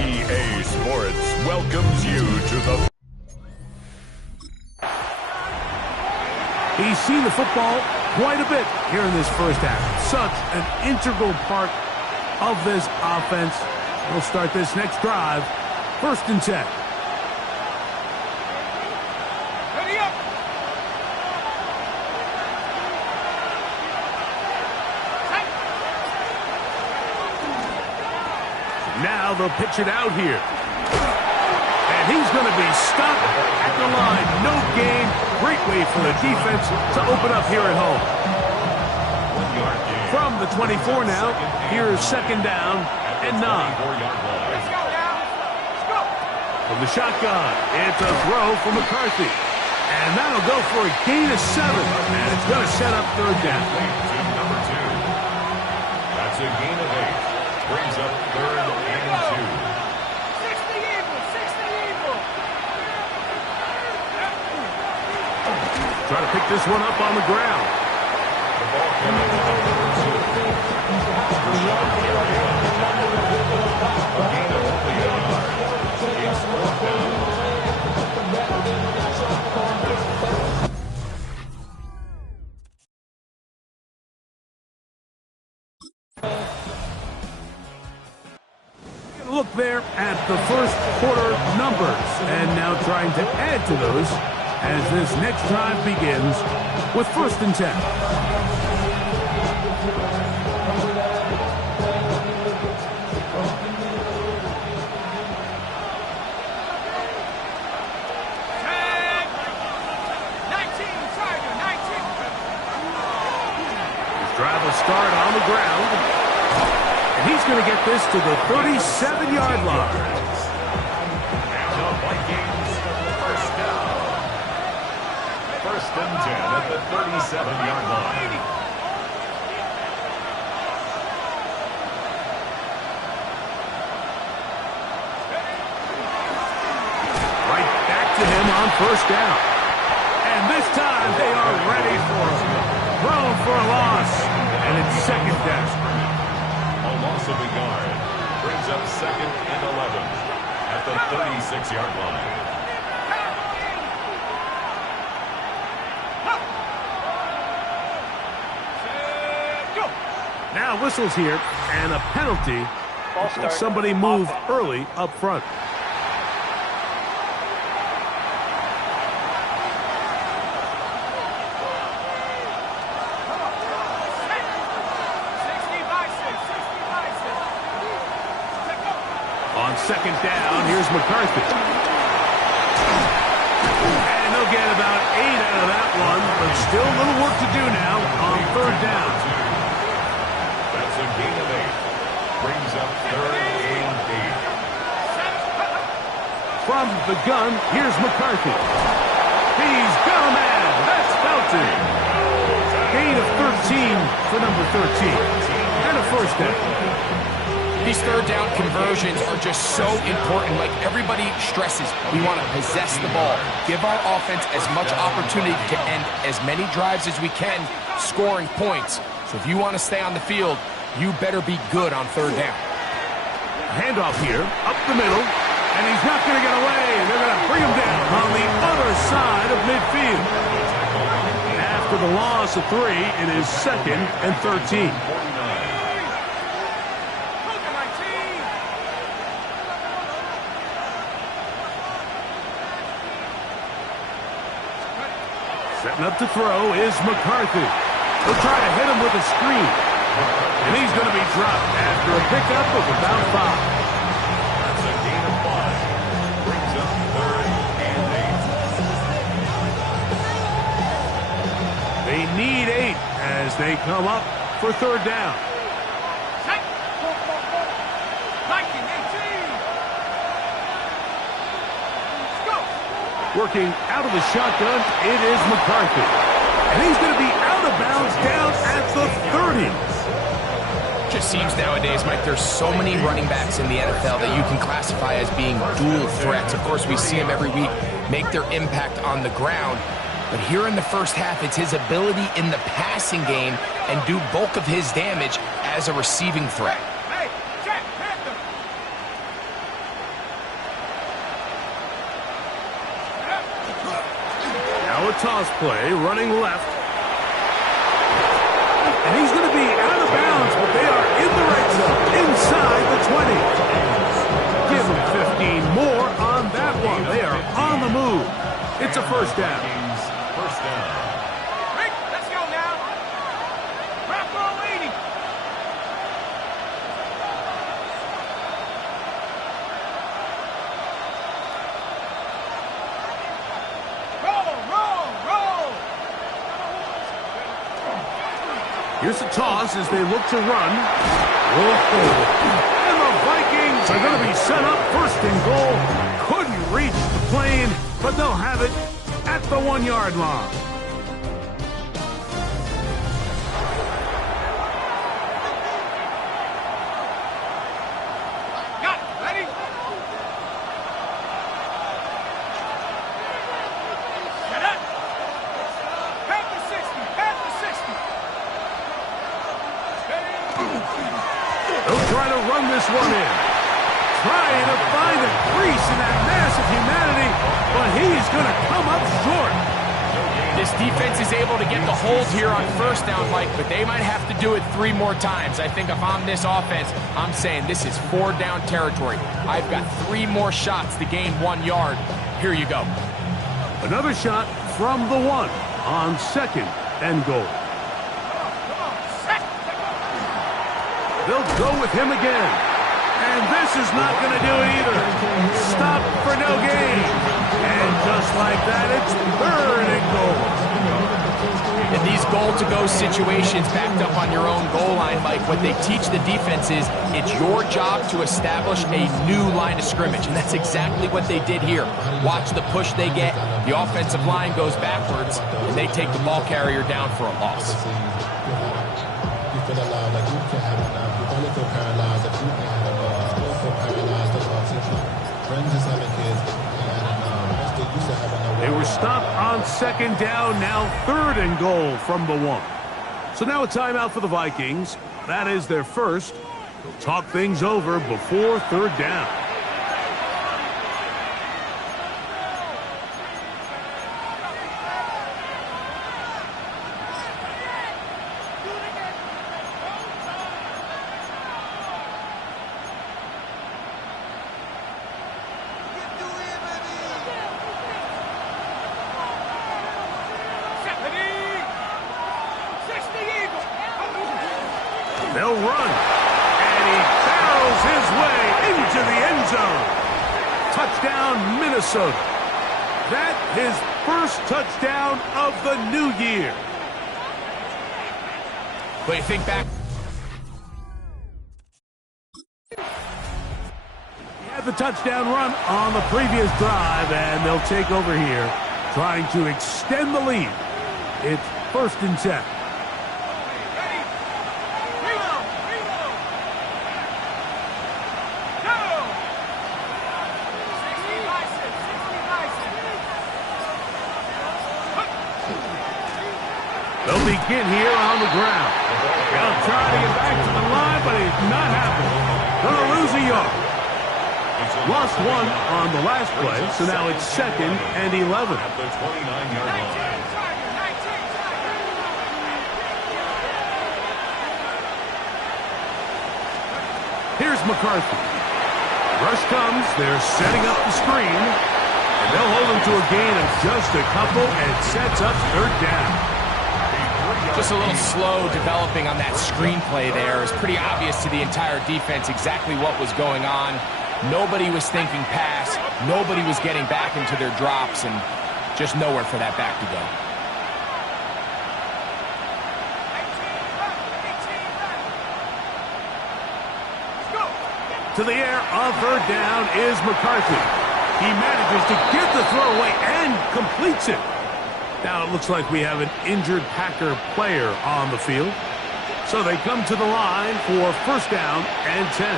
EA Sports welcomes you to the... He's seen the football quite a bit here in this first half. Such an integral part of this offense. We'll start this next drive. 1st and 10. Ready up. Now they'll pitch it out here. And he's going to be stopped at the line. No gain. Great way for the defense to open up here at home. From the 24 now, here's 2nd down and 9. Let's go now. Let's go. From the shotgun, it's a throw from McCarthy. And that'll go for a gain of 7. And it's going to set up 3rd down. Number 2. That's a gain of 8. Brings up 3rd and 2. 60 Eagles. 60 Eagles. Try to pick this one up on the ground. The ball coming to number 2. A gain of 3 yards. It's 4th down. Look there at the first quarter numbers, and now trying to add to those as this next drive begins with 1st and 10. This drive will start on the ground. And he's going to get this to the 37-yard line. And the Vikings, 1st down. 1st and 10 at the 37-yard line. Right back to him on 1st down. And this time they are ready for him. Thrown for a loss. And it's 2nd down. Loss of a yard brings up 2nd and 11 at the 36-yard line. Now whistles here and a penalty. Somebody moved early up front. On 2nd down, here's McCarthy. And they'll get about 8 out of that one, but still a little work to do now on 3rd down. That's a gain of 8. Brings up 3rd and 8. From the gun, here's McCarthy. He's got a man. That's Felton. Gain of 13 for number 13. And a 1st down. These 3rd down conversions are just so important. Like everybody stresses, we want to possess the ball, give our offense as much opportunity to end as many drives as we can, scoring points. So if you want to stay on the field, you better be good on 3rd down. Handoff here, up the middle, and he's not going to get away. They're going to bring him down on the other side of midfield. After the loss of 3, it is 2nd and 13. Setting up to throw is McCarthy. He'll try to hit him with a screen. And he's going to be dropped after a pickup of about 5. That's a gain of 5. Brings up 3rd and 8. They need 8 as they come up for 3rd down. Working out of the shotgun, it is McCarthy. And he's going to be out of bounds down at the 30. just seems nowadays, Mike, there's so many running backs in the NFL that you can classify as being dual threats. Of course, we see them every week make their impact on the ground. But here in the first half, it's his ability in the passing game and do bulk of his damage as a receiving threat. Hey, check, Panther. Now a toss play, running left. And he's going to be out of bounds, but they are in the red zone, inside the 20. Give them 15 more on that one. They are on the move. It's a first down. First down. Rick, let's go now. Drop ball 80. Roll. Here's the toss as they look to run. Whoa. And the Vikings are going to be set up first and goal. Couldn't reach the plane, but they'll have it at the 1-yard line. Got it. Ready? Set up. Pat the 60. They'll try to run this one in. Trying to find a crease in that mass of humanity, but he's going to come up short. This defense is able to get the hold here on first down, Mike, but they might have to do it 3 more times. I think if I'm this offense, I'm saying this is 4-down territory. I've got 3 more shots to gain 1 yard. Here you go. Another shot from the 1 on second and goal. They'll go with him again. And this is not going to do it either. Stop for no gain. And just like that, it's third and goal. In these goal-to-go situations backed up on your own goal line, Mike, what they teach the defense is it's your job to establish a new line of scrimmage, and that's exactly what they did here. Watch the push they get. The offensive line goes backwards, and they take the ball carrier down for a loss. They were stopped on second down, now third and goal from the 1. So now a timeout for the Vikings. That is their first. They'll talk things over before third down. They'll run, and he barrels his way into the end zone. Touchdown, Minnesota. That his first touchdown of the new year. But you think back. He had the touchdown run on the previous drive, and they'll take over here, trying to extend the lead. It's first and 10. They'll begin here on the ground. They'll try to get back to the line, but it's not happening. Going to lose a yard. Lost 1 on the last play, so now it's second and 11. At the 29-yard line. Here's McCarthy. Rush comes. They're setting up the screen. And they'll hold him to a gain of just a couple and sets up third down. Just a little slow developing on that screenplay there. It's pretty obvious to the entire defense exactly what was going on. Nobody was thinking pass. Nobody was getting back into their drops, and just nowhere for that back to go. To the air on third down is McCarthy. He manages to get the throw away and completes it. Now it looks like we have an injured Packer player on the field. So they come to the line for first down and 10.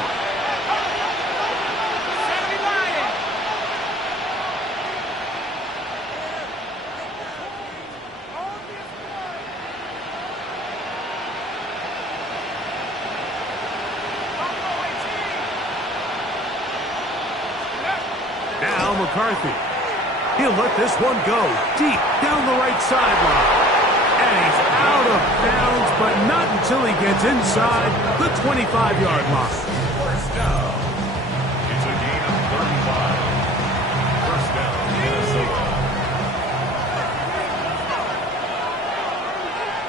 Now McCarthy. He'll let this one go deep down the right sideline. And he's out of bounds, but not until he gets inside the 25-yard line. First down. It's a gain of 35. First down, Minnesota.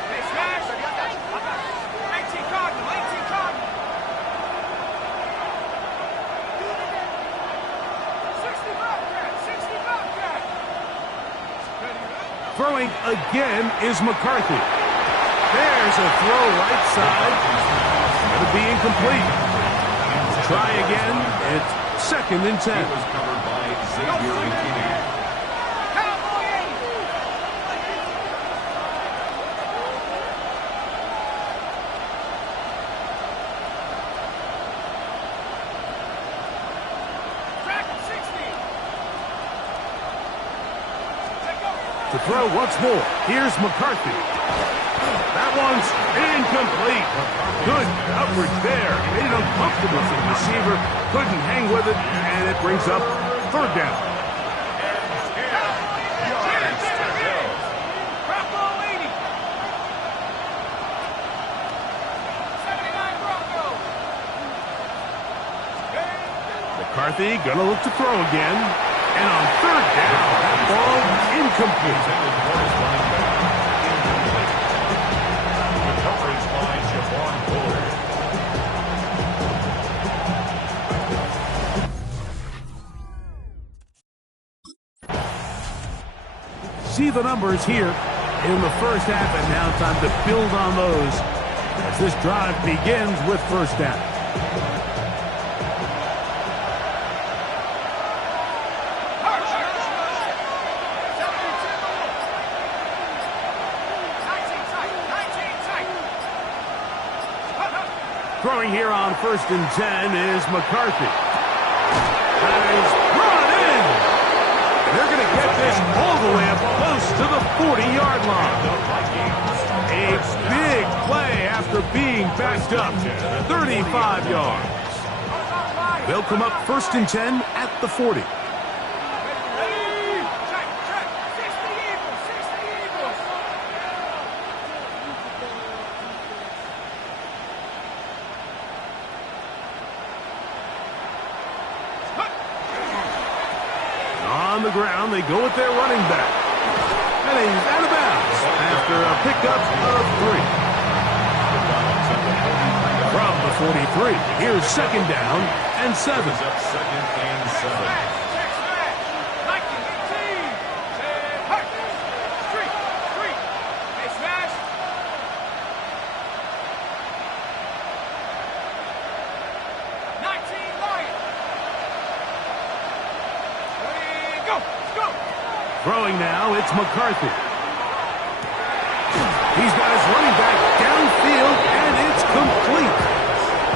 Hey, Smash. 18 Cardinal, 18 Cardinal. 65 cat, 65 cat. Throwing again is McCarthy. There's a throw right side. Going to be incomplete. Try again. It's second and 10. It was covered by Xavier McKinney. Cowboy 80. Track him, 60. Take over. To throw once more. Here's McCarthy. That one's incomplete. Good coverage there. Made it uncomfortable for the receiver. Couldn't hang with it, and it brings up third down. Bravo 80. 79 Broncos. McCarthy gonna look to throw again. And on third down, that ball incomplete. The coverage by Javon Bullard. See the numbers here in the first half, and now time to build on those as this drive begins with first down. Throwing here on first and 10 is McCarthy. That is brought in. They're going to get this all the way up close to the 40-yard line. A big play after being backed up. 35 yards. They'll come up first and 10 at the 40. On the ground, they go with their running back. And he's out of bounds after a pickup of 3. From the 43, here's second down and 7. Up second and 7. Throwing now, it's McCarthy. He's got his running back downfield, and it's complete.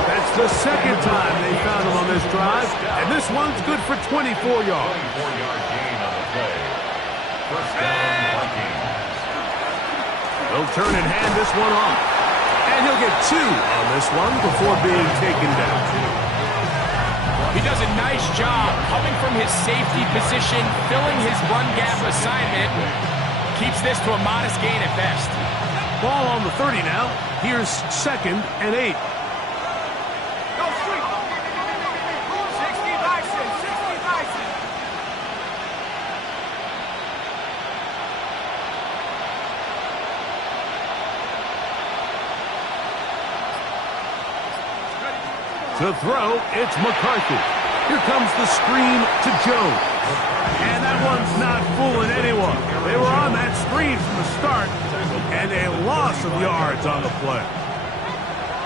That's the second time they found him on this drive, and this one's good for 24 yards. 24-yard gain on the play. First down, Vikings. They'll turn and hand this one off. And he'll get 2 on this one before being taken down. He does a nice job coming from his safety position, filling his run gap assignment. Keeps this to a modest gain at best. Ball on the 30 now. Here's second and 8. Go street. 60 Bison, 60 Bison. To throw, it's McCarthy. Here comes the screen to Jones. And that one's not fooling anyone. They were on that screen from the start, and a loss of yards on the play.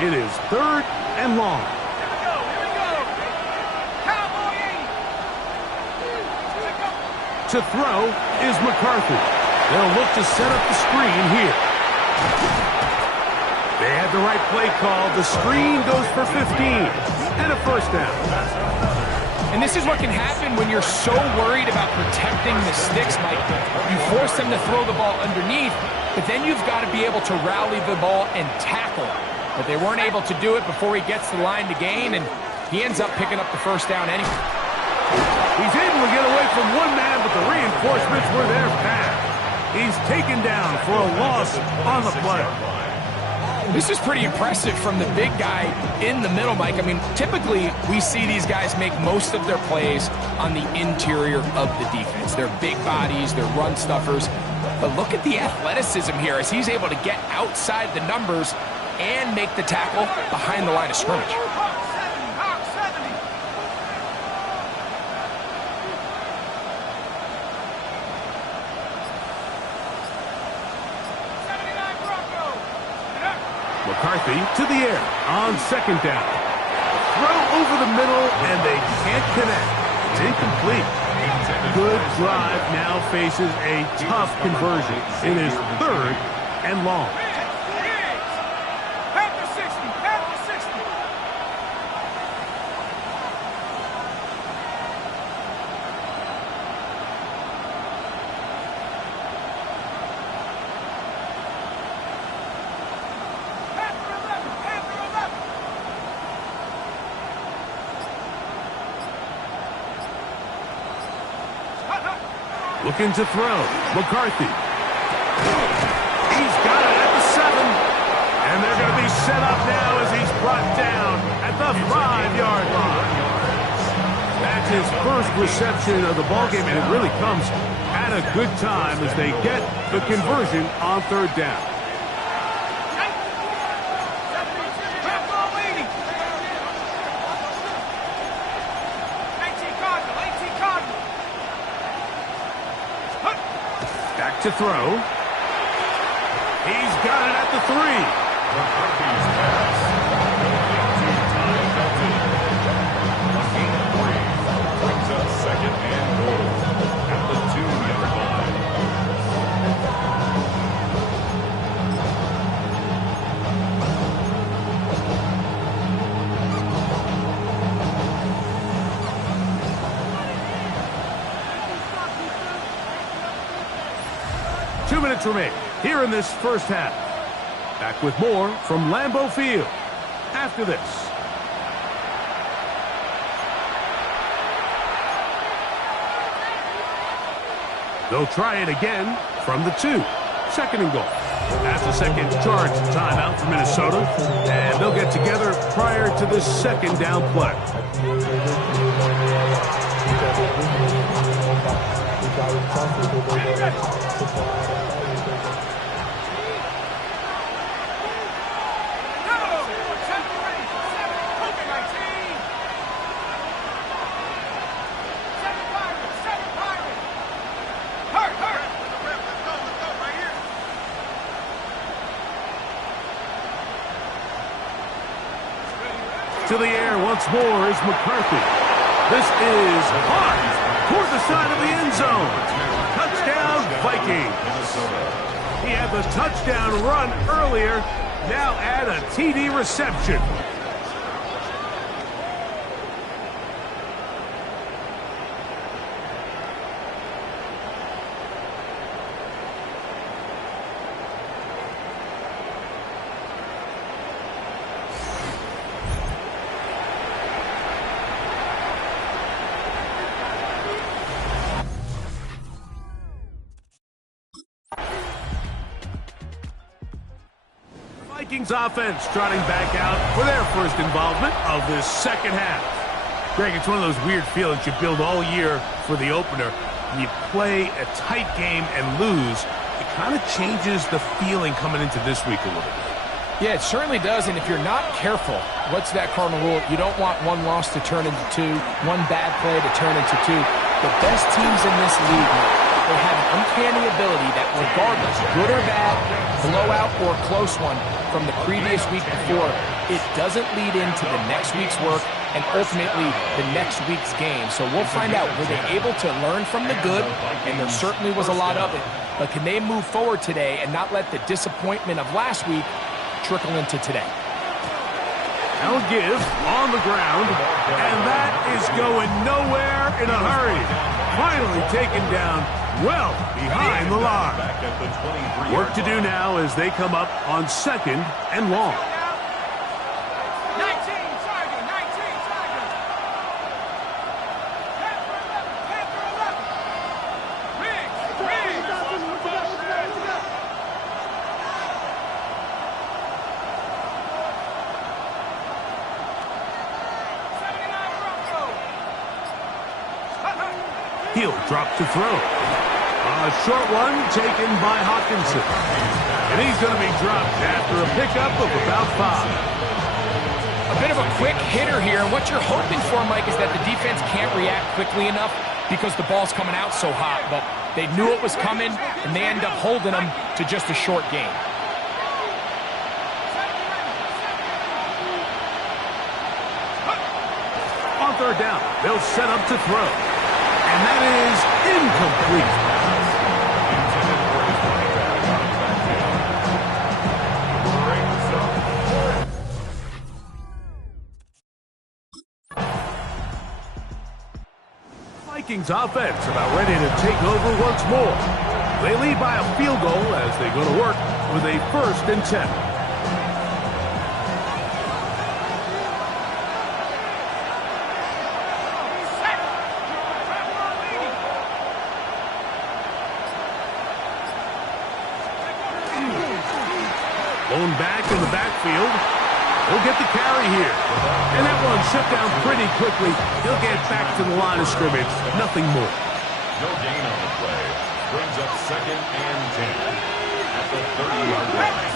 It is third and long. Here we go. Cowboy 80. To throw is McCarthy. They'll look to set up the screen here. They had the right play call. The screen goes for 15 and a first down. And this is what can happen when you're so worried about protecting the sticks, Mike. You force them to throw the ball underneath, but then you've got to be able to rally the ball and tackle. But they weren't able to do it before he gets the line to gain, and he ends up picking up the first down anyway. He's able to get away from one man, but the reinforcements were there fast. He's taken down for a loss on the play. This is pretty impressive from the big guy in the middle, Mike. I mean, typically we see these guys make most of their plays on the interior of the defense. They're big bodies, they're run stuffers. But look at the athleticism here as he's able to get outside the numbers and make the tackle behind the line of scrimmage. McCarthy to the air on second down. Throw over the middle, and they can't connect. It's incomplete. Good drive now faces a tough conversion. It is 3rd and long. Looking to throw. McCarthy. He's got it at the 7. And they're going to be set up now as he's brought down at the 5-yard line. That's his first reception of the ballgame, and it really comes at a good time as they get the conversion on 3rd down. To throw. He's got it at the 3. McCarthy's pass. Time melted. A gain of 3 brings up 2nd and goal at the 2-yard line. 2 minutes remain here in this first half. Back with more from Lambeau Field after this. They'll try it again from the 2. 2nd and goal. That's the second charge timeout for Minnesota, and they'll get together prior to this 2nd down play. To the air once more is McCarthy. This is hard toward the side of the end zone. Touchdown, Vikings. He had the touchdown run earlier. Now add a TD reception. Vikings offense trotting back out for their first involvement of this 2nd half. Greg, it's one of those weird feelings you build all year for the opener. When you play a tight game and lose, it kind of changes the feeling coming into this week a little bit. Yeah, it certainly does, and if you're not careful, what's that cardinal rule? You don't want one loss to turn into 2, one bad play to turn into 2. The best teams in this league, they have an uncanny ability that regardless, good or bad, blowout or close one from the previous week before, it doesn't lead into the next week's work and ultimately the next week's game. So we'll find out, were they able to learn from the good? And there certainly was a lot of it. But can they move forward today and not let the disappointment of last week trickle into today. Now a give on the ground, and that is going nowhere in a hurry. Finally taken down well behind the line. Work to do now as they come up on 2nd and long. 19, target, 19, target. 10 for 11. Riggs. 79 Broncos. He'll drop to throw. A short one taken by Hawkinson. And he's going to be dropped after a pickup of about 5. A bit of a quick hitter here, and what you're hoping for, Mike, is that the defense can't react quickly enough because the ball's coming out so hot. But they knew it was coming, and they end up holding them to just a short game. On 3rd down, they'll set up to throw. And that is incomplete. Vikings offense about ready to take over once more. They lead by a field goal as they go to work with a 1st and 10. Blown back in the backfield. He'll get the carry here. And that one shut down pretty quickly. He'll get back to the line of scrimmage. Nothing more. No gain on the play. Brings up 2nd and 10 at the 30-yard line.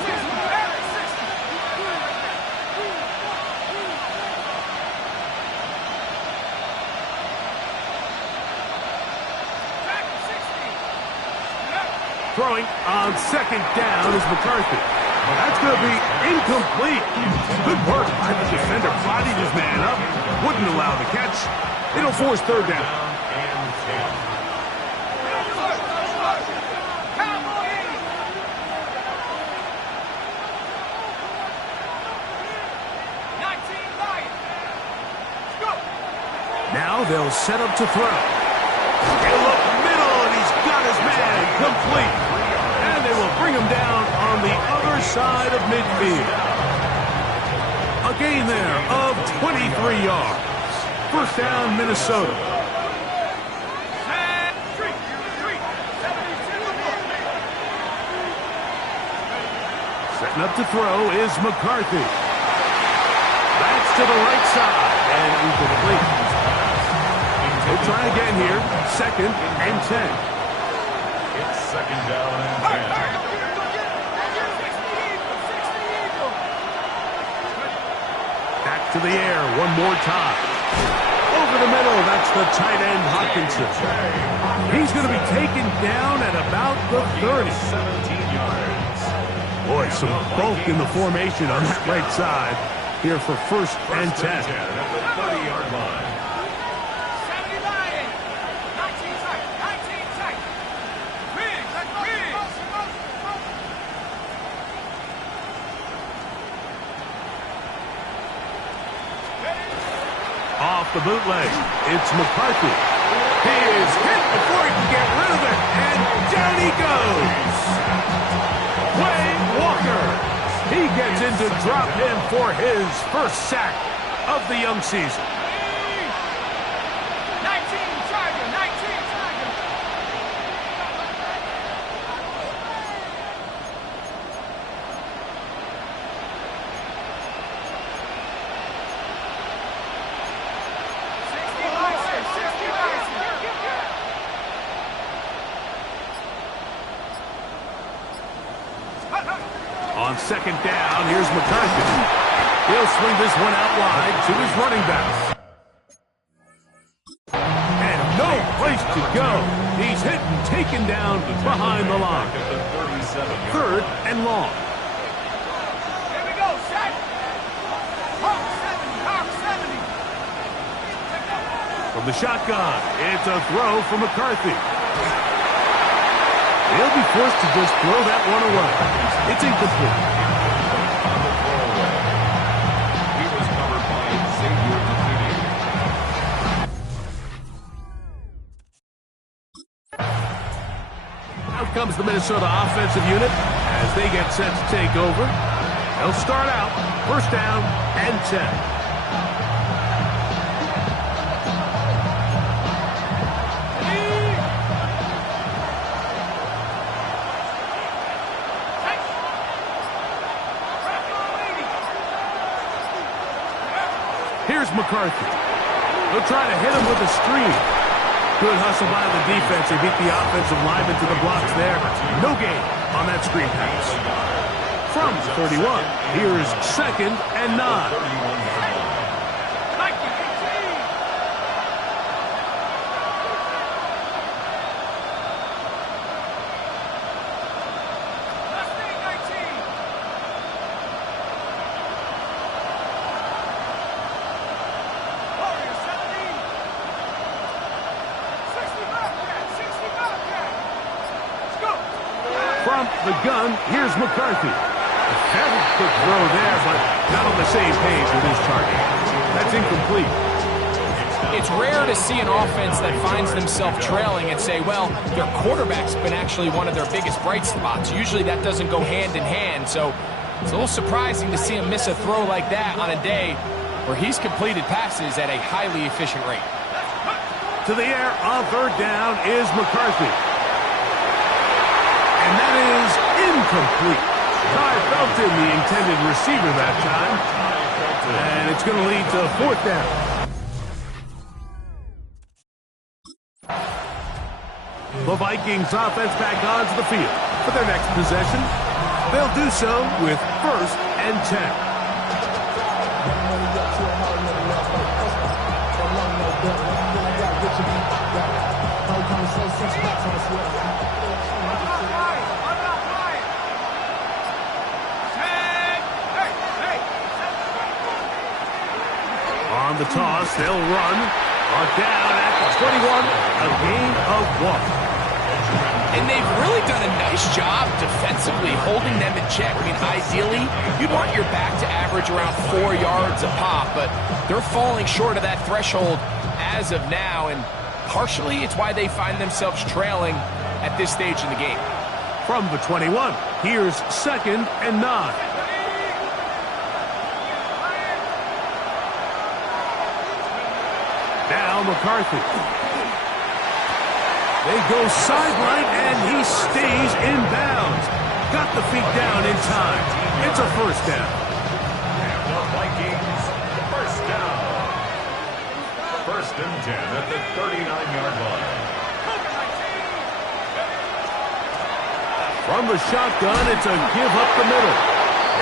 Throwing on 2nd down is McCarthy. That's going to be incomplete. Good work by the defender. Bodied his man up. Wouldn't allow the catch. It'll force 3rd down. And 10. Now they'll set up to throw. He'll look middle, and he's got his man complete. And they will bring him down on the other side of midfield. A gain there of 23 yards. 1st down, Minnesota. Setting up to throw is McCarthy. That's to the right side, and incomplete. We'll try again here. 2nd and 10. It's 2nd down and 10. Back to the air one more time. Over the middle, that's the tight end Hawkinson. He's going to be taken down at about the 30. 17 yards. Boy, some bulk in the formation on that right side here for 1st and 10. At the 30-yard line. Off the bootleg, it's McCarthy. He is hit before he can get rid of it, and down he goes. Wayne Walker. He gets in to drop him for his 1st sack of the young season. 19, target, 19, target. On 2nd down, here's McCarthy. He'll swing this one out wide to his running back. And no place to go. He's hit and taken down behind the line. 3rd and long. Here we go, set. Hawk 70, Hawk 70. From the shotgun, it's a throw for McCarthy. He'll be forced to just throw that one away. It's incomplete. comes the Minnesota offensive unit as they get set to take over. They'll start out first down and 10. Here's McCarthy. They'll try to hit him with a screen. Good hustle by the defense. They beat the offensive lineman to the blocks there. No gain on that screen pass. From 31, here's second and 9. From the gun, here's McCarthy. Very quick throw there, but not on the same page with his target. That's incomplete. It's rare to see an offense that finds themselves trailing and say, well, their quarterback's been actually one of their biggest bright spots. Usually that doesn't go hand in hand, so it's a little surprising to see him miss a throw like that on a day where he's completed passes at a highly efficient rate. To the air on third down is McCarthy. And that is incomplete. Ty Felton, the intended receiver that time. And it's going to lead to fourth down. The Vikings offense back onto the field for their next possession. They'll do so with first and 10. On the toss, they'll run. Are down at the 21, a gain of 1. And they've really done a nice job defensively holding them in check. I mean, ideally, you'd want your back to average around 4 yards a pop, but they're falling short of that threshold as of now, and partially it's why they find themselves trailing at this stage in the game. From the 21, here's second and 9. Now McCarthy. They go sideline, and he stays in bounds. Got the feet down in time. It's a first down. And the Vikings, first down. First and 10 at the 39-yard line. From the shotgun, it's a give up the middle.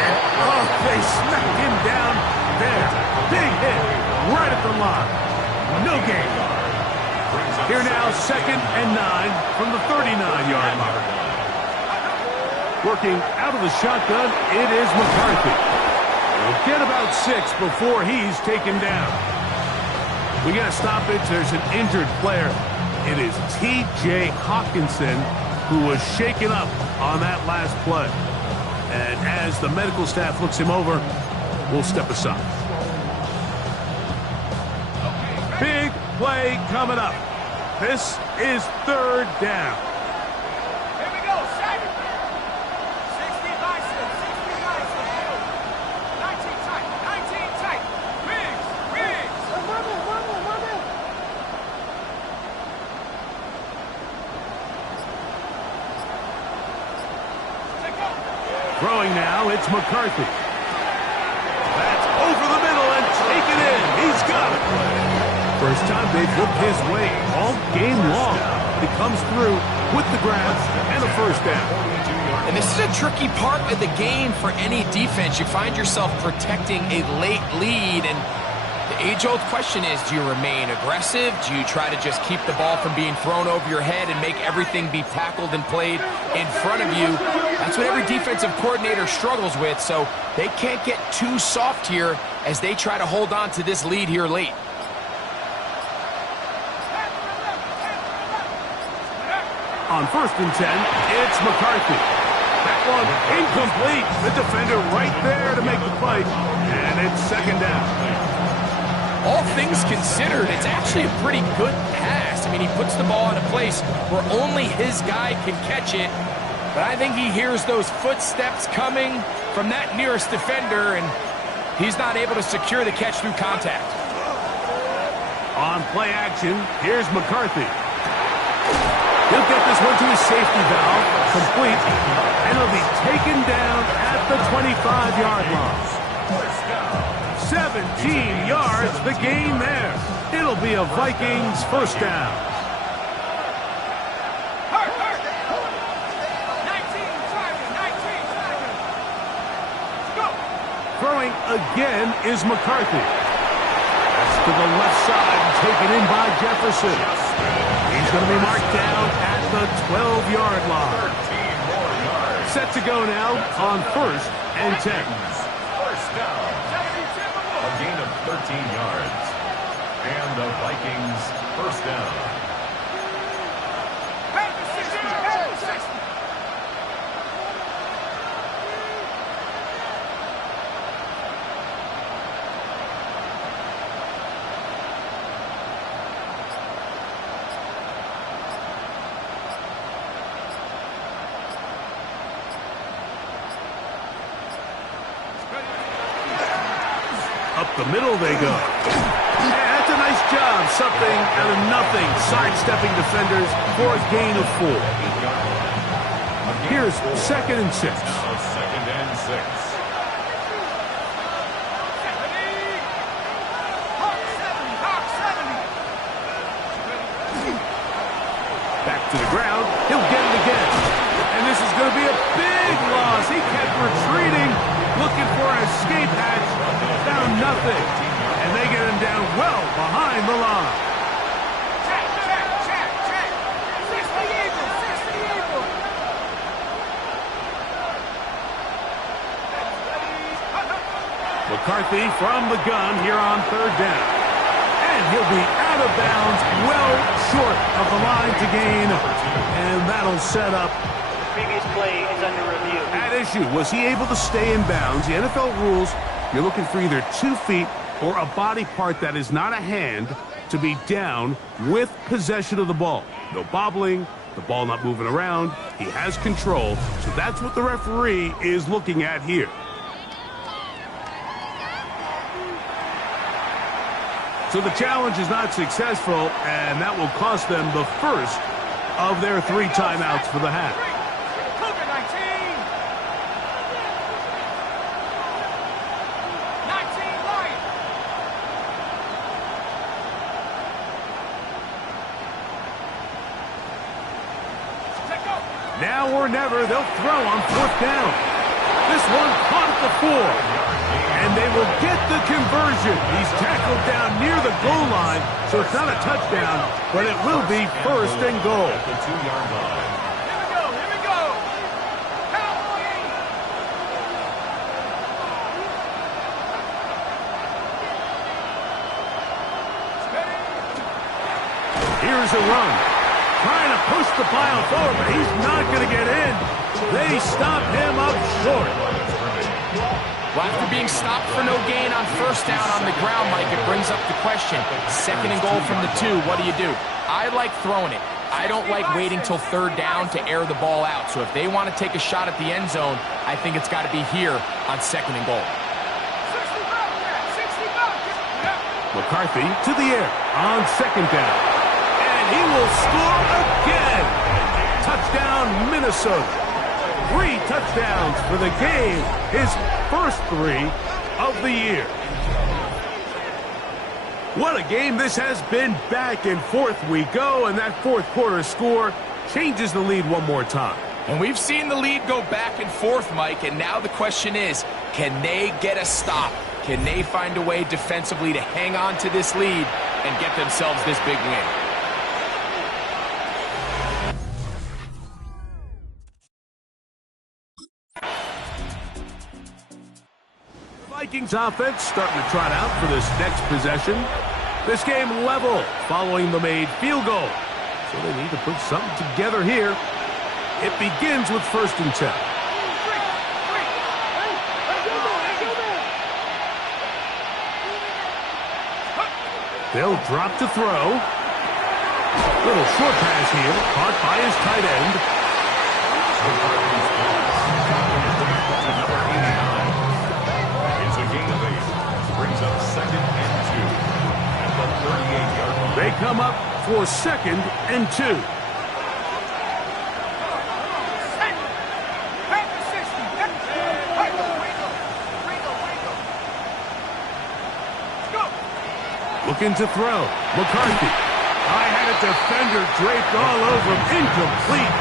And, oh, they smacked him down there. Big hit right at the line. No gain. Here now, second and 9 from the 39-yard line. Working out of the shotgun, it is McCarthy. He'll get about 6 before he's taken down. We got to stop it. There's an injured player. It is T.J. Hawkinson who was shaken up on that last play. And as the medical staff looks him over, we'll step aside. Big play coming up. This is third down. Here we go, set. 60 bicep, 60 bicep. 19 tight, 19 tight. Wings, wings. Throwing now, it's McCarthy. That's over the middle and taken in. He's got it. First time they've looked his way all game long. He comes through with the grab and a first down. And this is a tricky part of the game for any defense. You find yourself protecting a late lead, and the age-old question is, do you remain aggressive? Do you try to just keep the ball from being thrown over your head and make everything be tackled and played in front of you? That's what every defensive coordinator struggles with, so they can't get too soft here as they try to hold on to this lead here late. On first and 10, it's McCarthy. That one incomplete. The defender right there to make the play, and it's second down. All things considered, it's actually a pretty good pass. I mean, he puts the ball in a place where only his guy can catch it. But I think he hears those footsteps coming from that nearest defender, and he's not able to secure the catch through contact. On play action, here's McCarthy. He'll get this one to his safety valve, complete, and he'll be taken down at the 25-yard line. 17 yards, the gain there. It'll be a Vikings first down. Throwing again is McCarthy. That's to the left side, taken in by Jefferson. He's going to be marked down at the 12-yard line. Set to go now on 1st and 10. First down. A gain of 13 yards. And the Vikings first down. Up the middle they go. Yeah, that's a nice job. Something out of nothing. Sidestepping defenders for a gain of 4. Here's 2nd and 6. Now 2nd and 6. Back to the ground. He'll get it again. And this is going to be a big loss. He kept retreating, looking for an escape hatch. Found nothing. And they get him down well behind the line. McCarthy from the gun here on 3rd down. And he'll be out of bounds, well short of the line to gain. And that'll set up. The previous play is under review. At issue, was he able to stay in bounds? The NFL rules, you're looking for either 2 feet or a body part that is not a hand to be down with possession of the ball. No bobbling, the ball not moving around. He has control, so that's what the referee is looking at here. So the challenge is not successful, and that will cost them the first of their 3 timeouts for the half. Now or never, they'll throw on 4th down. This one caught at the 4. And they will get the conversion. He's tackled down near the goal line, so it's not a touchdown, but it will be 1st and goal. At the 2-yard line. Here we go. Here's a run. Trying to push the pile forward, but he's not going to get in. They stop him up short. Well, after being stopped for no gain on 1st down on the ground, Mike, it brings up the question. 2nd and goal from the 2, what do? I like throwing it. I don't like waiting till 3rd down to air the ball out. So if they want to take a shot at the end zone, I think it's got to be here on 2nd and goal. McCarthy to the air on 2nd down. And he will score again. Touchdown, Minnesota. 3 touchdowns for the game. His first 3 of the year. What a game this has been. Back and forth we go, and that 4th quarter score changes the lead one more time. And we've seen the lead go back and forth, Mike, and now the question is, can they get a stop? Can they find a way defensively to hang on to this lead and get themselves this big win? Vikings offense starting to trot out for this next possession. This game level following the made field goal. So they need to put something together here. It begins with 1st and 10. They'll drop to throw. Little short pass here, caught by his tight end. Number 89. It's a gain of 8. Brings up 2nd and 2 at the 38-yard line. They come up for 2nd and 2. Looking to throw. McCarthy. I had a defender draped all over him. Incomplete.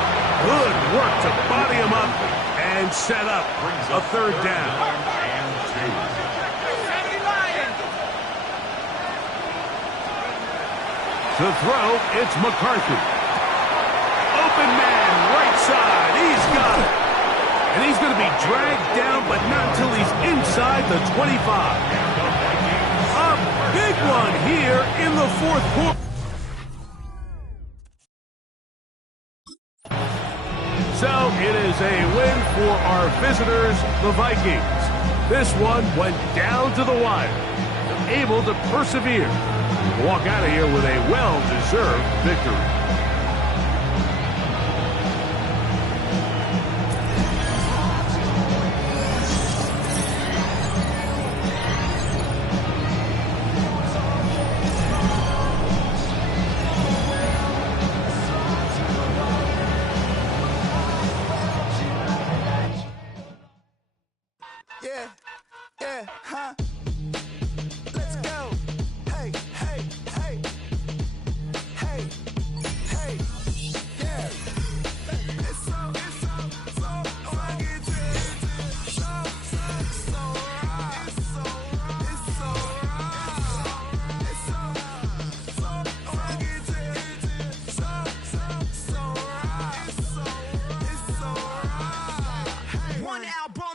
Good work to body him up and set up a 3rd down. And 2. To throw, it's McCarthy. Open man, right side. He's got it. And he's going to be dragged down, but not until he's inside the 25. Big one here in the 4th quarter. So it is a win for our visitors, the Vikings. This one went down to the wire, able to persevere, walk out of here with a well-deserved victory.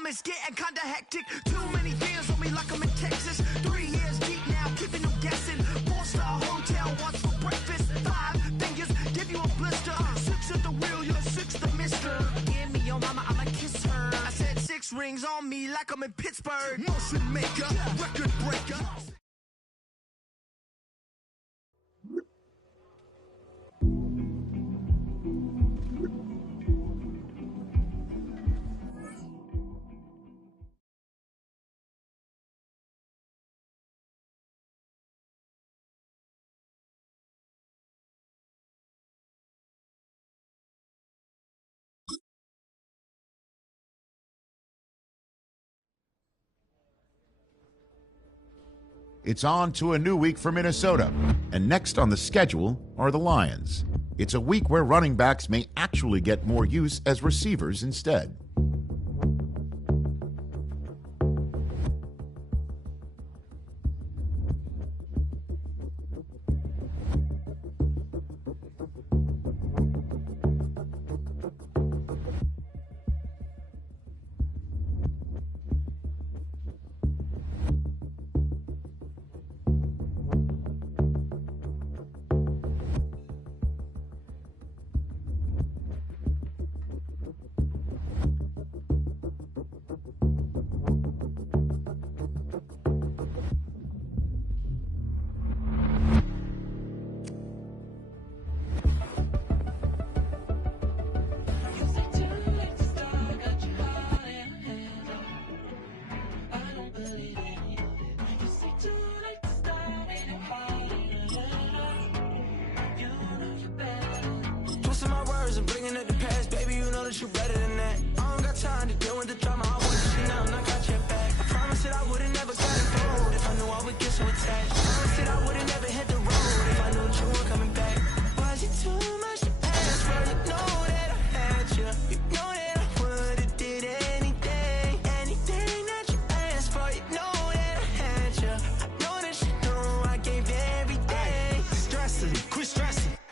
It's getting kinda hectic. Too many fans on me like I'm in Texas. 3 years deep now, keeping them guessing. 4-star hotel, what's for breakfast? 5 fingers, give you a blister. 6 at the wheel, you're 6 the mister. Give me your mama, I'ma kiss her. I said 6 rings on me like I'm in Pittsburgh. Motion maker, record breaker. It's on to a new week for Minnesota, and next on the schedule are the Lions. It's a week where running backs may actually get more use as receivers instead.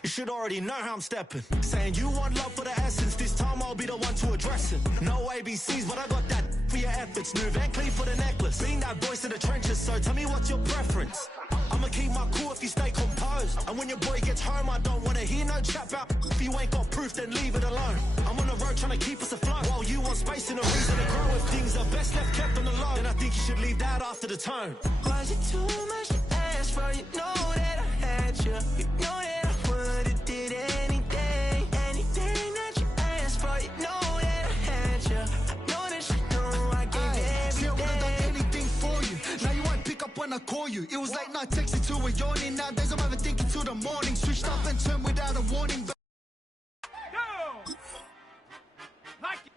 Should already know how I'm stepping. Saying you want love for the essence, this time I'll be the one to address it. No ABCs, but I got that for your efforts. New Van Cleef for the necklace. Being that voice in the trenches, so tell me what's your preference. I'ma keep my cool if you stay composed. And when your boy gets home, I don't wanna hear no chat about. If you ain't got proof, then leave it alone. I'm on the road trying to keep us afloat. While you want space and a reason to grow. If things are best left kept on the low, then I think you should leave that after the tone. Was it too much to ask for? You know that I had you. You know that I would've did ignore you. It was late night texting to a yawning. Nowadays I'm overthinking till the morning. Switched up and turned without a warning. Go! Like it.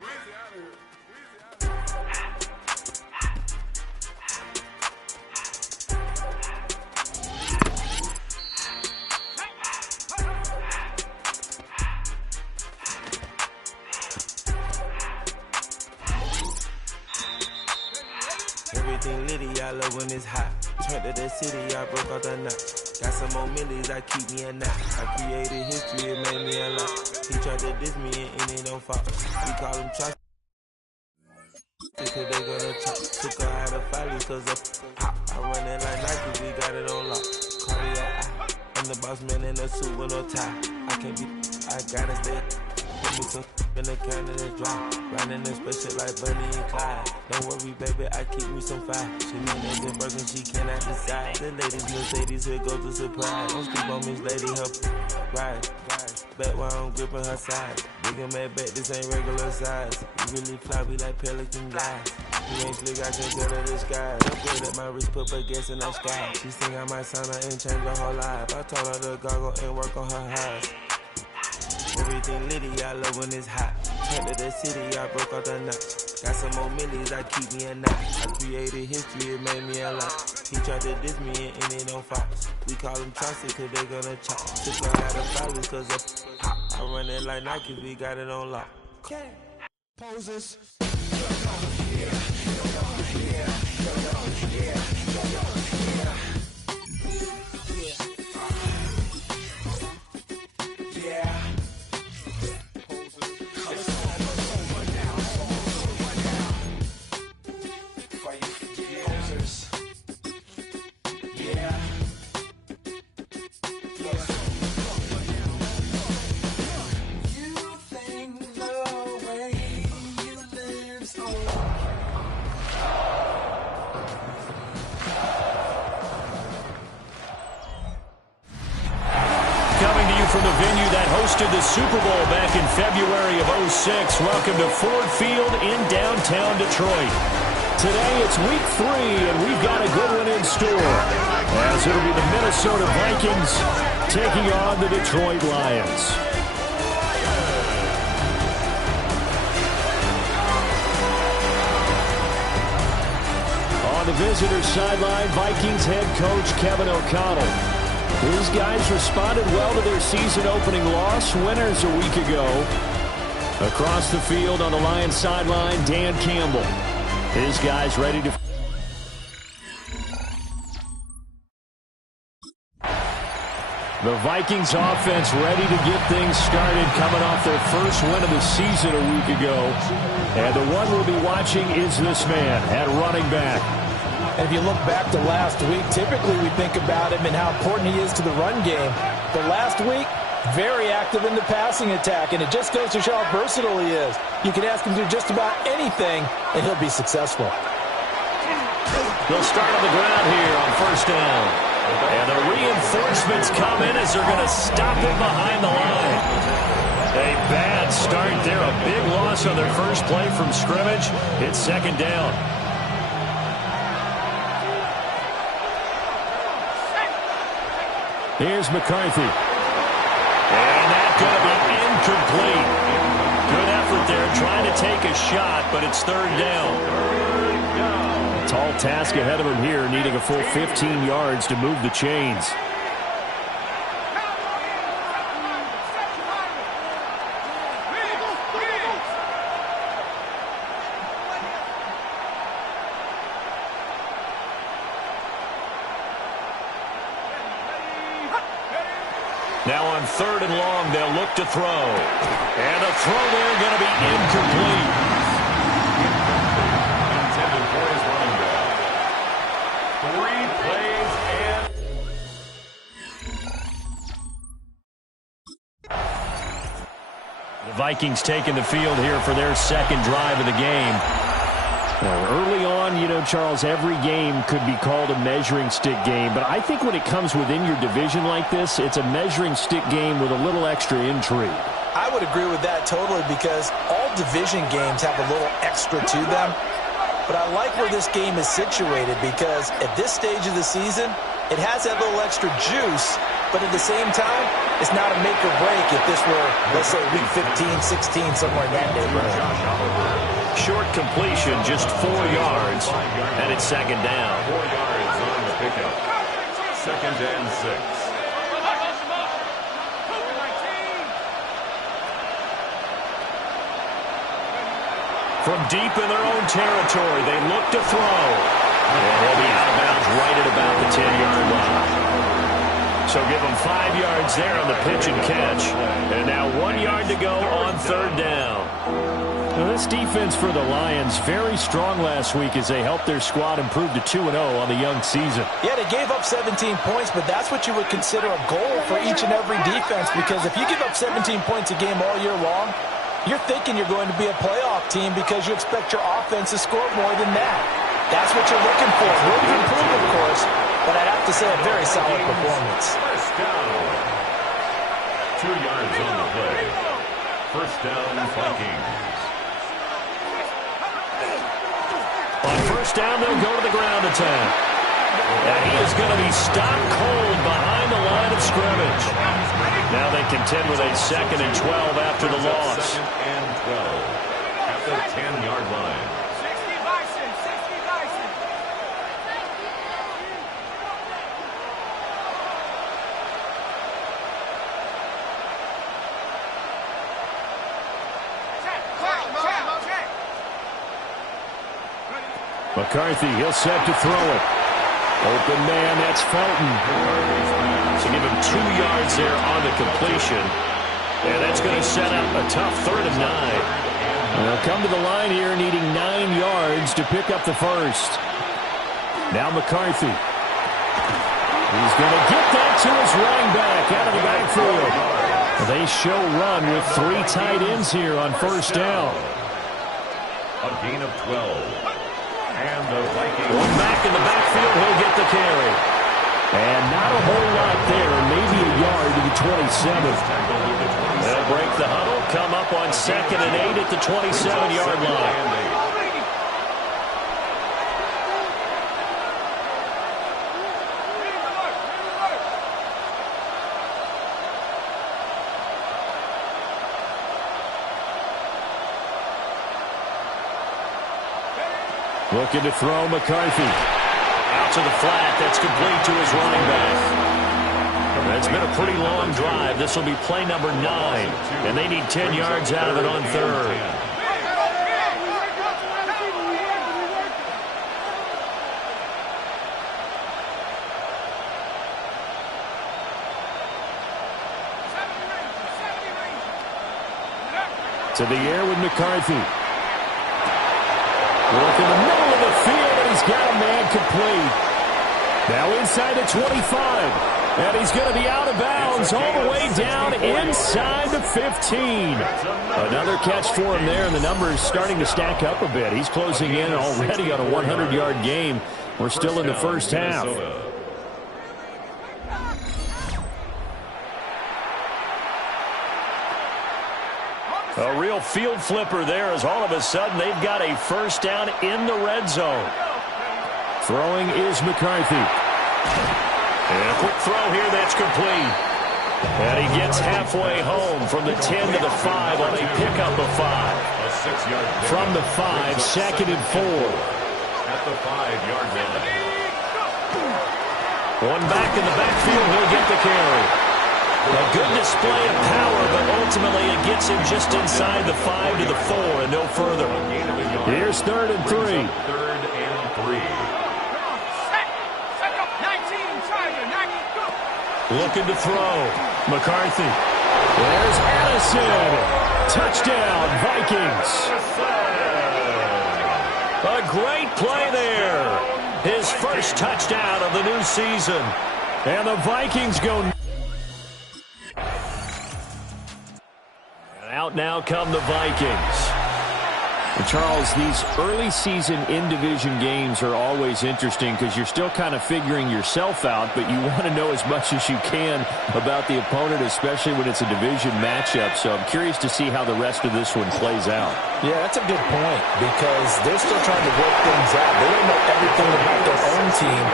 Everything litty, I love when it's hot. Turned to the city, I broke out the knot. Got some more millies, I keep me a knot. I created history, it made me a lot. He tried to diss me and it don't fall. We call him Chuck. Cause they gonna chop. Took her out of Follies cause of pop. I run it like Nike, we got it on lock. Cardiac, I'm the boss man in a suit with no tie. I can't be, I gotta stay. Put me some in the can of the dry. Riding this special like Bunny and Clyde. Don't worry, baby, I keep me some fire. She knows that Birkin, she cannot decide. The ladies, Mercedes, here go to surprise. Don't sleep on Miss Lady, her ride. Back while I'm gripping her side. Big and mad back, this ain't regular size. You really fly, we like pelican guys. You ain't slick, I can tell her the sky. Upgrade at my wrist, put her gas in the sky. She think I might sign her and change her whole life. I told her to goggle and work on her highs. Everything litty, I love when it's hot. Turned to the city, I broke out the knot. Got some more millies, I keep me a knot. I created history, it made me a lot. He tried to diss me and it don't fox. We call him Chaucer cause they gonna chop. Took her out of Follies cause of pop. I run it like Nike, we got it on lock. Okay. Poses. From the venue that hosted the Super Bowl back in February of '06. Welcome to Ford Field in downtown Detroit. Today it's week 3, and we've got a good one in store, as it'll be the Minnesota Vikings taking on the Detroit Lions. On the visitor's sideline, Vikings head coach Kevin O'Connell. These guys responded well to their season-opening loss, winners a week ago. Across the field on the Lions sideline, Dan Campbell. His guys ready to... The Vikings offense ready to get things started, coming off their first win of the season a week ago. And the one we'll be watching is this man at running back. And if you look back to last week, typically we think about him and how important he is to the run game. But last week, very active in the passing attack, and it just goes to show how versatile he is. You can ask him to do just about anything, and he'll be successful. They'll start on the ground here on first down. And the reinforcements come in as they're going to stop him behind the line. A bad start there, a big loss on their first play from scrimmage. It's second down. Here's McCarthy. And that's going to be incomplete. Good effort there, trying to take a shot, but it's third down. A tall task ahead of him here, needing a full 15 yards to move the chains. Now on third and long, they'll look to throw. And a throw there going to be incomplete. Intended for his running back. 3 plays and... The Vikings taking the field here for their second drive of the game. Early on, you know, Charles, every game could be called a measuring stick game. But I think when it comes within your division like this, it's a measuring stick game with a little extra intrigue. I would agree with that totally, because all division games have a little extra to them. but I like where this game is situated because at this stage of the season, it has that little extra juice, but at the same time, it's not a make or break if this were, let's say, week 15, 16, somewhere in that neighborhood. Short completion, just 4 yards, and it's second down. 4 yards on the pickup. Second and 6. From deep in their own territory, they look to throw. And he'll be out of bounds right at about the 10-yard line. So give them 5 yards there on the pitch and catch. And now 1 yard to go on third down. Now this defense for the Lions, very strong last week as they helped their squad improve to 2-0 on the young season. Yeah, they gave up 17 points, but that's what you would consider a goal for each and every defense, because if you give up 17 points a game all year long, you're thinking you're going to be a playoff team because you expect your offense to score more than that. That's what you're looking for. Room to improve, of course, but I'd have to say a very solid performance. First down. 2 yards on the play. First down, Vikings. On first down, they'll go to the ground attack. And he is going to be stopped cold behind the line of scrimmage. Now they contend with a 2nd and 12 after the loss. 2nd and 12 at the 10-yard line. 60 Bison, 60 Bison. Check. McCarthy, he'll set to throw it. Open man, that's Felton. So give him 2 yards there on the completion. And that's going to set up a tough 3rd and 9. They'll come to the line here needing 9 yards to pick up the first. Now McCarthy. He's going to get that to his running back out of the backfield. They show run with 3 tight ends here on first down. A gain of 12. And the Vikings. One back in the backfield, he'll get the carry. And not a whole lot there, maybe a yard to the 27. They'll break the huddle, come up on 2nd and 8 at the 27-yard line. Looking to throw McCarthy. Out to the flat. That's complete to his running back. It's been a pretty long drive. This will be play number 9. And they need 10 yards out of it on 3rd. To the air with McCarthy. Work in the middle of the field, and he's got a man complete. Now inside the 25. And he's going to be out of bounds all the way down inside the 15. Another catch for him there, and the numbers starting to stack up a bit. He's closing in already on a 100-yard game. We're still in the first half. A real field flipper there as all of a sudden they've got a first down in the red zone. Throwing is McCarthy. And a quick throw here that's complete. And he gets halfway home from the 10 to the 5 on a pickup of 5. A 6-yard from the 5, 2nd and 4. At the 5-yard line. One back in the backfield, he'll get the carry. A good display of power, but ultimately it gets him just inside the 5 to the 4 and no further. Here's 3rd and 3. 3rd and 3. Looking to throw. McCarthy. There's Addison. Touchdown, Vikings. A great play there. His first touchdown of the new season. And the Vikings go. Out now come the Vikings. And Charles, these early season in-division games are always interesting because you're still kind of figuring yourself out, but you want to know as much as you can about the opponent, especially when it's a division matchup. So I'm curious to see how the rest of this one plays out. Yeah, that's a good point because they're still trying to work things out. They don't know everything about their own team,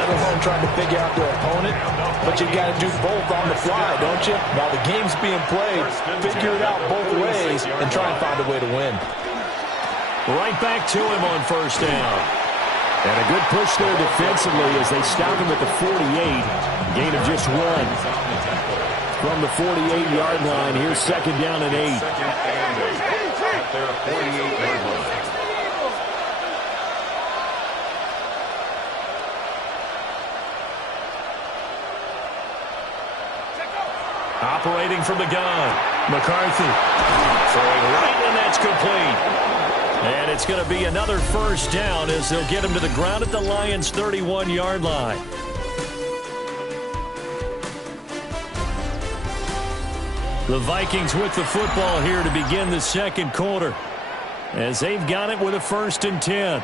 let alone trying to figure out their opponent. But you got to do both on the fly, don't you? While the game's being played, figure it out both ways and try and find a way to win. Right back to him on first down. And a good push there defensively as they stop him at the 48. Gain of just 1. From the 48-yard line, here's second down and 8. At their 48-yard line. Operating from the gun, McCarthy. Throwing right, and that's complete. And it's going to be another first down as they'll get him to the ground at the Lions' 31-yard line. The Vikings with the football here to begin the second quarter as they've got it with a 1st and 10.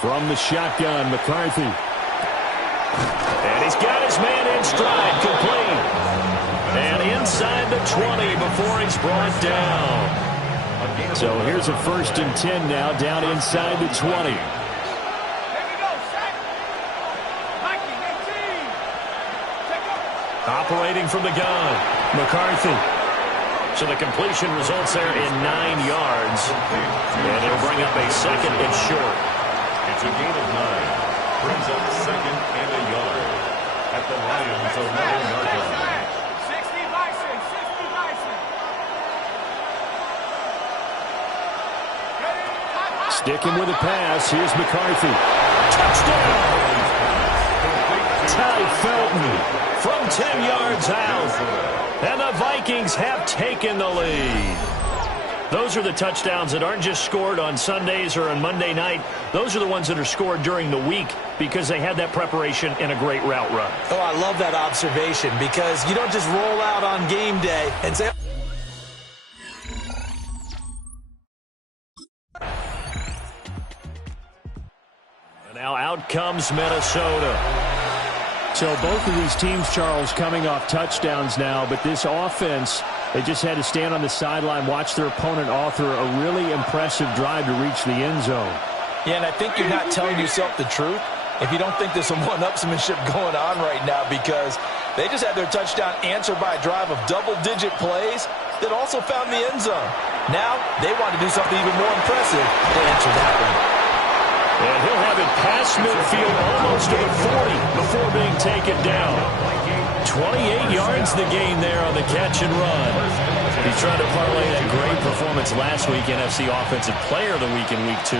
From the shotgun, McCarthy. And he's got his man in stride, complete. And inside the 20 before he's brought down. So here's a 1st and 10 now, down inside the 20. Operating from the gun, McCarthy. So the completion results there in 9 yards. And it'll bring up a 2nd and short. It's a gain of 9. Brings up 2nd and a yard. At the Lions' 11-yard line. 60 Bison, 60 Bison. Sticking with a pass. Here's McCarthy. Touchdown! Ty Felton from 10 yards out. And the Vikings have taken the lead. Those are the touchdowns that aren't just scored on Sundays or on Monday night. Those are the ones that are scored during the week because they had that preparation and a great route run. Oh, I love that observation because you don't just roll out on game day and say... And now out comes Minnesota. So both of these teams, Charles, coming off touchdowns now, but this offense, they just had to stand on the sideline, watch their opponent author a really impressive drive to reach the end zone. Yeah, and I think you're not telling yourself the truth if you don't think there's some one-upsmanship going on right now because they just had their touchdown answered by a drive of double-digit plays that also found the end zone. Now they want to do something even more impressive to answer that one. And he'll have it past midfield almost to the 40 before being taken down. 28 yards the gain there on the catch and run. He's trying to parlay that great performance last week, NFC Offensive Player of the Week in Week 2,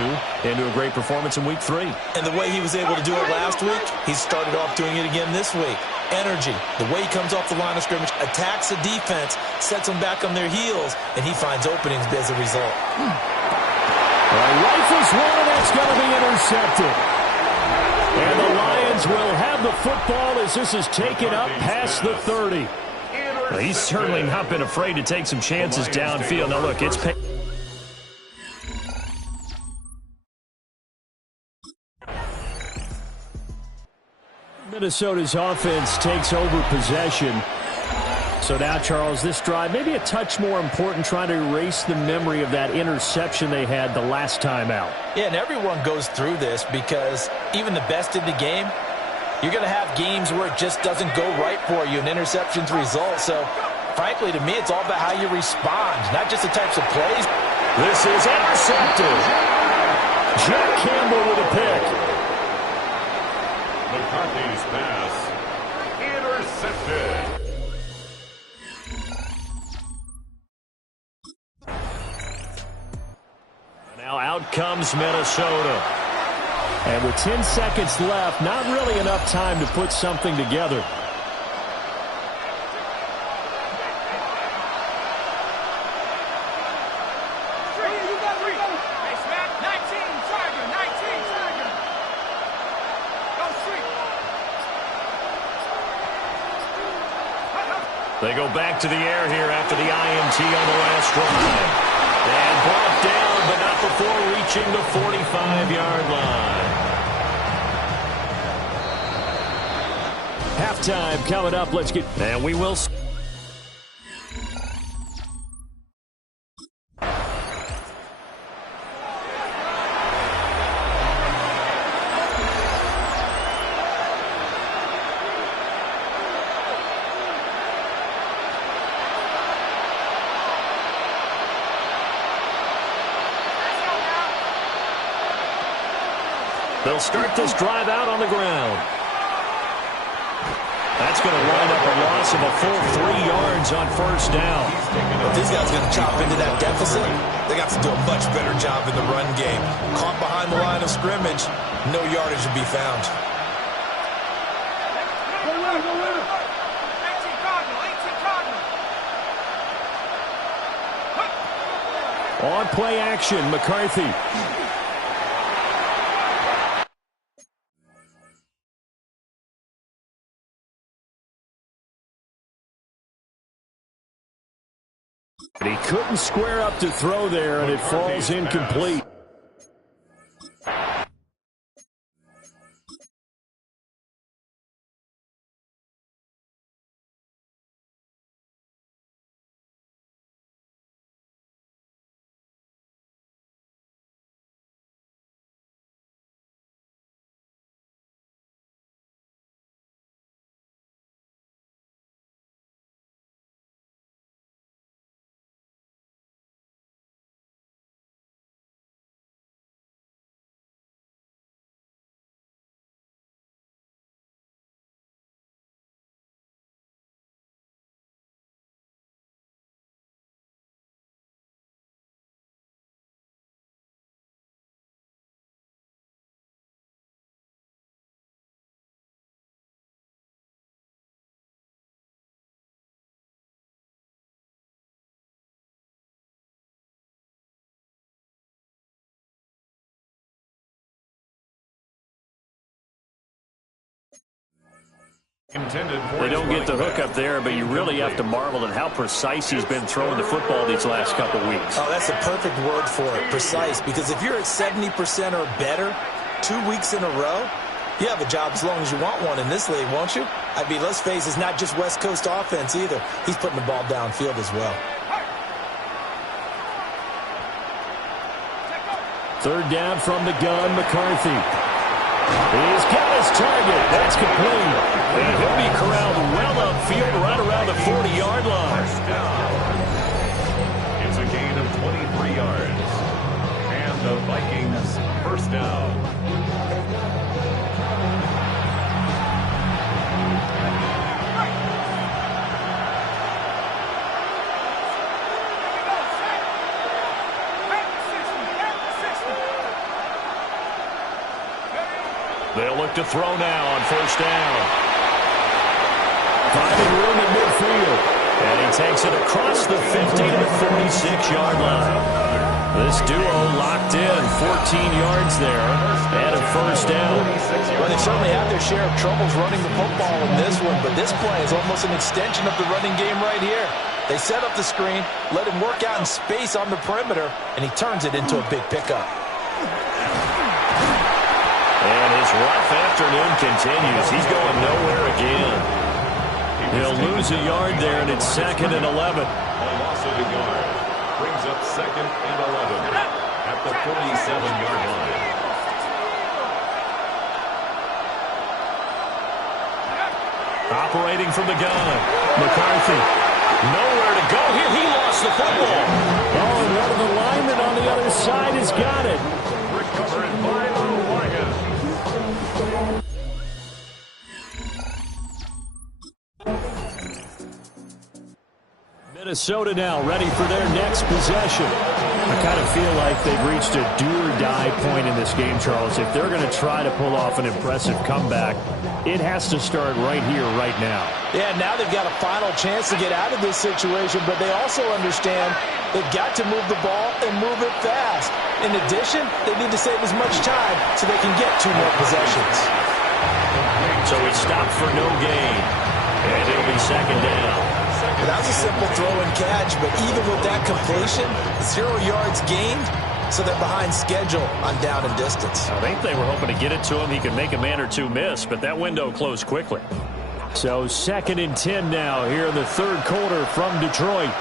into a great performance in Week 3. And the way he was able to do it last week, he started off doing it again this week. Energy, the way he comes off the line of scrimmage, attacks the defense, sets them back on their heels, and he finds openings as a result. Rifles one, and that's going to be intercepted. And the Lions will have the football as this is taken up past the 30. Well, he's certainly not been afraid to take some chances downfield. Now, look, it's... Minnesota's offense takes over possession. So now, Charles, this drive maybe a touch more important, trying to erase the memory of that interception they had the last time out. Yeah, and everyone goes through this because even the best in the game, you're going to have games where it just doesn't go right for you and interceptions result. So, frankly, to me, it's all about how you respond, not just the types of plays. This is intercepted. Jack Campbell with a pick. McCarthy's pass intercepted. Now out comes Minnesota. And with 10 seconds left, not really enough time to put something together. They go back to the air here after the INT on the last drive. And brought down, but not before reaching the 45-yard line. Halftime coming up. Let's get... And we will... They'll start this drive out on the ground. That's going to wind up a loss of a full 3 yards on first down. If these guys are going to chop into that deficit, they got to do a much better job in the run game. Caught behind the line of scrimmage, no yardage to be found. On play action, McCarthy. But he couldn't square up to throw there, and it falls incomplete. They don't get the hook up there, but you really have to marvel at how precise he's been throwing the football these last couple weeks. Oh, that's the perfect word for it, precise, because if you're at 70% or better 2 weeks in a row, you have a job as long as you want one in this league, won't you? I mean, let's face it, it's not just West Coast offense either. He's putting the ball downfield as well. Third down from the gun, McCarthy. He's got his target. That's complete. And he'll be corralled well upfield right around the 40-yard line. It's a gain of 23 yards. And the Vikings first down. They'll look to throw now on first down. Finding room at midfield. And he takes it across the 50 to the 46-yard line. This duo locked in 14 yards there and a first down. Well, they certainly have their share of troubles running the football in this one, but this play is almost an extension of the running game right here. They set up the screen, let him work out in space on the perimeter, and he turns it into a big pickup. And his rough afternoon continues. He's going nowhere again. He'll lose a yard there, and it's 2nd and 11. A loss of a yard brings up 2nd and 11 at the 47-yard line. Operating from the gun, McCarthy. Nowhere to go here. He lost the football. Oh, and one of the linemen on the other side has got it. Recovered by the Lions. Minnesota now ready for their next possession. I kind of feel like they've reached a do-or-die point in this game, Charles. If they're going to try to pull off an impressive comeback, it has to start right here, right now. Yeah, now they've got a final chance to get out of this situation, but they also understand they've got to move the ball and move it fast. In addition, they need to save as much time so they can get 2 more possessions. So he stopped for no gain, and it'll be 2nd down. That was a simple throw and catch, but even with that completion, 0 yards gained, so they're behind schedule on down and distance. I think they were hoping to get it to him. He could make a man or two miss, but that window closed quickly. So 2nd and 10 now here in the third quarter from Detroit.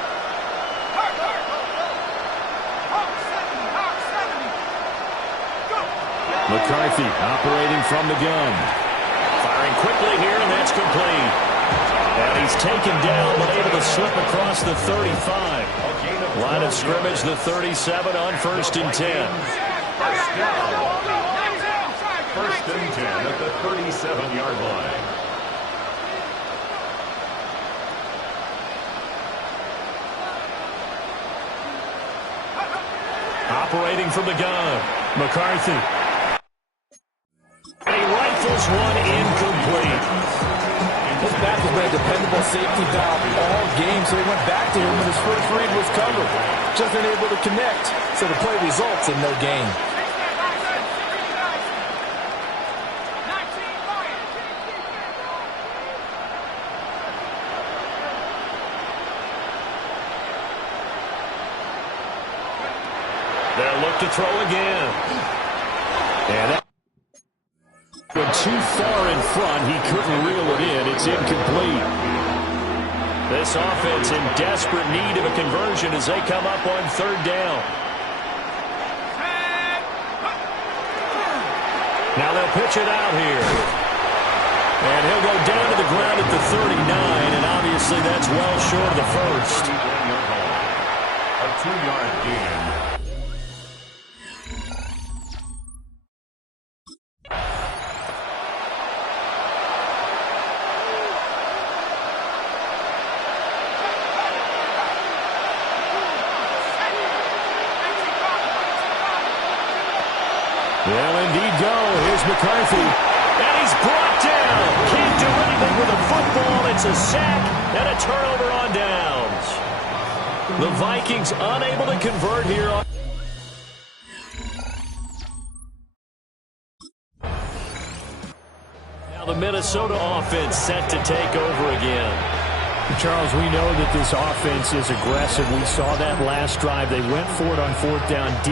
McCarthy operating from the gun. Firing quickly here, and that's complete. And he's taken down, but able to slip across the 35. Line of scrimmage, the 37 on 1st and 10. First and 10 at the 37-yard line. Operating from the gun, McCarthy. And he rifles one incomplete. This back has been a dependable safety valve all game, so he went back to him when his first read was covered. Just unable to connect, so the play results in no gain. They'll look to throw again. And that went too far in front. He couldn't reel it in. It's incomplete. This offense in desperate need of a conversion as they come up on 3rd down. Now they'll pitch it out here. And he'll go down to the ground at the 39, and obviously that's well short of the first. A 2-yard gain. Well, indeed go. Here's McCarthy. And he's brought down. Can't do anything with a football. It's a sack and a turnover on downs. The Vikings unable to convert here on. Now the Minnesota offense set to take over again. Charles, we know that this offense is aggressive. We saw that last drive. They went for it on 4th down,